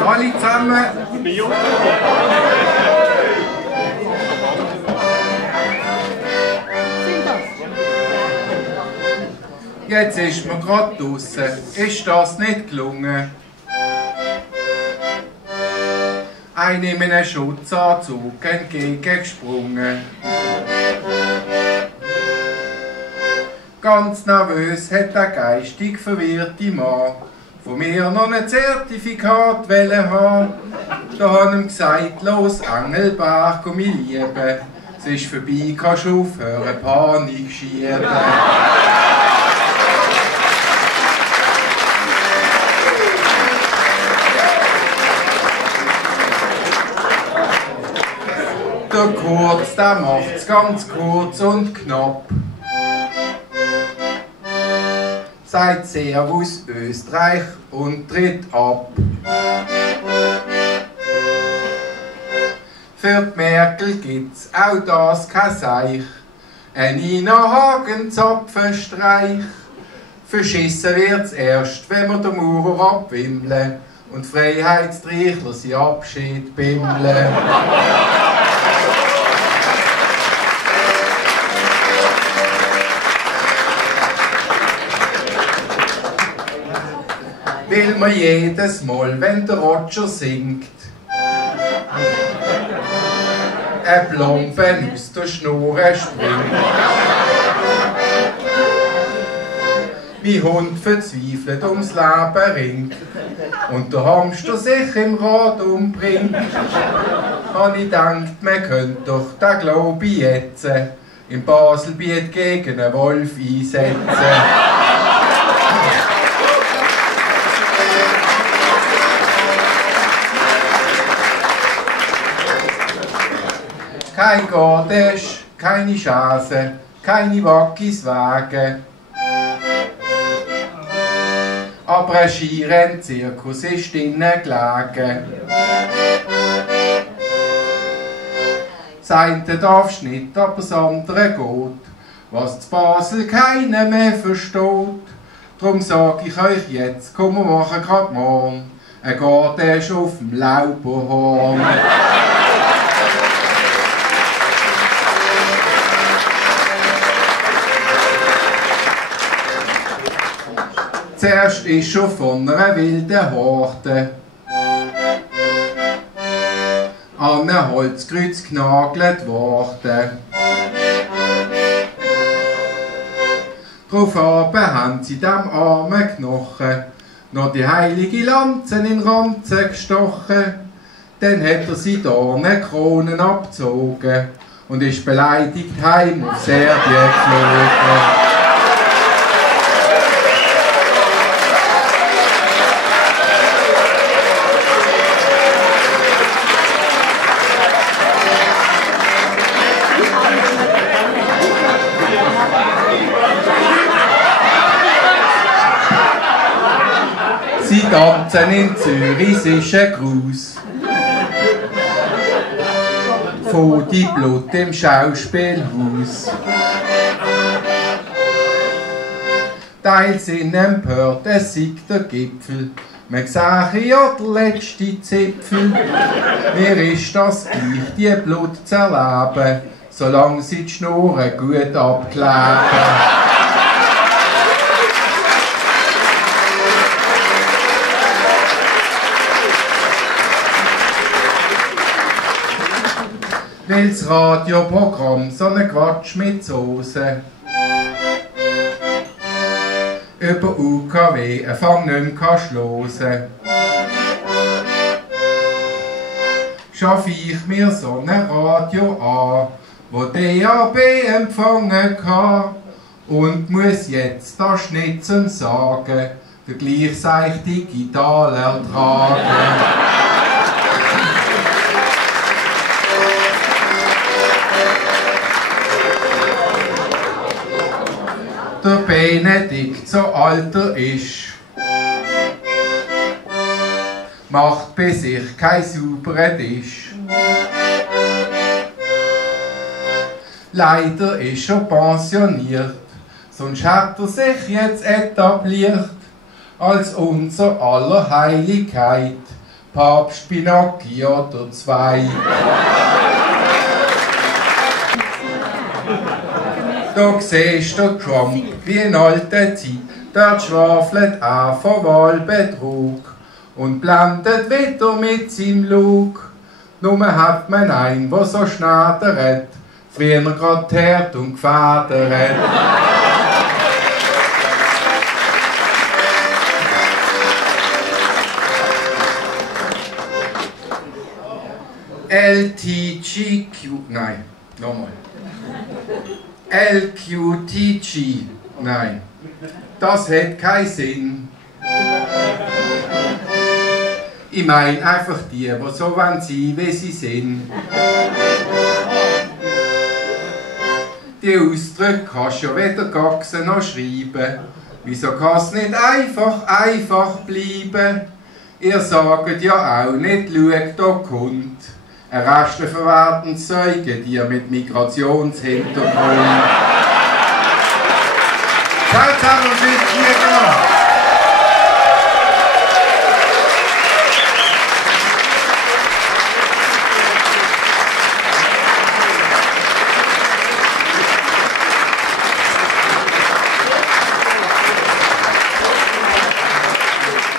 Alle zusammen. Jetzt ist mir gerade draussen. Ist das nicht gelungen? Einer in einem Schutzanzug entgegengesprungen. Ganz nervös hat der geistig verwirrte Mann von mir noch ein Zertifikat haben. Da habe ich ihm gesagt, los Engelberg, komm ich liebe. Es ist vorbei, kannst du aufhören, Panik schieben. Der Kurz, der macht's ganz kurz und knapp. Sagt Servus Österreich und tritt ab. Für die Merkel gibt's auch das kein Seich. Ein Nina Hagen Zapfenstreich. Verschissen wird's erst, wenn wir den Maurer abwimmeln und Freiheitstreichler sie Abschied bimmeln. Will man jedes Mal, wenn der Roger singt, eine Plombe aus der Schnur springt. Wie Hund verzweifelt ums Leben ringt und der Hamster sich im Rad umbringt, habe ich gedacht, man könnte doch den Glaube jetzt im Baselbiet gegen einen Wolf einsetzen. Kein Gardesch, keine Chance, keine Wackiswagen. Aber ein Skirennzirkus ist drinnen gelegen. Das eine darfst nicht, aber das andere geht. Was zu Basel keiner mehr versteht. Drum sag ich euch jetzt, komm, wir machen grad morgen ein Gardesch auf dem Lauberhorn. Zuerst ist schon von einer wilden Horde an ein Holzkreuz genagelt worden. Daraufhin haben sie dem armen Knochen noch die heilige Lanze in den Ranzen gestochen. Dann hat er sie Dornenkronen abgezogen und ist beleidigt heim auf Serbien geflogen. Sie tanzen in Zürich, es ist ein Gruß. Von die Blut im Schauspielhaus. Teils sind empört, es siegt der Gipfel. Man sage ja der letzte Zipfel. Mir ist das gleich, die Blut zu erleben, solange sie die Schnurren gut abkleben. Weil das Radioprogramm so einen Quatsch mit Soße über UKW Fang nicht mehr hören. Schaffe ich mir so ein Radio an, wo DAB empfangen kann und muss jetzt das nicht zum Sagen, der gleich sei ich digital ertragen. Der Benedikt so alter ist, macht bei sich kein sauberen Tisch. Leider ist er pensioniert, sonst hat er sich jetzt etabliert als unser aller Heiligkeit, Papst Pinocchio oder zwei. Da siehst du Trump wie in alter Zeit, dort schwafelt er vor Wahlbetrug und blendet wieder mit seinem Lug. Nur hat man einen, der so schnattert, früher grad Herd und gefedert. LTGQ, nein, nochmal. LQTG, nein, das hat keinen Sinn. Ich meine einfach die so sein wollen, wie sie sind. Die Ausdrücke kannst du ja weder gaxen noch schreiben. Wieso kann es nicht einfach bleiben? Ihr sagt ja auch nicht, schaut, da kommt ein resteverwertendes Säugetier mit Migrationshintergrund. Ciao zusammen und bis hier.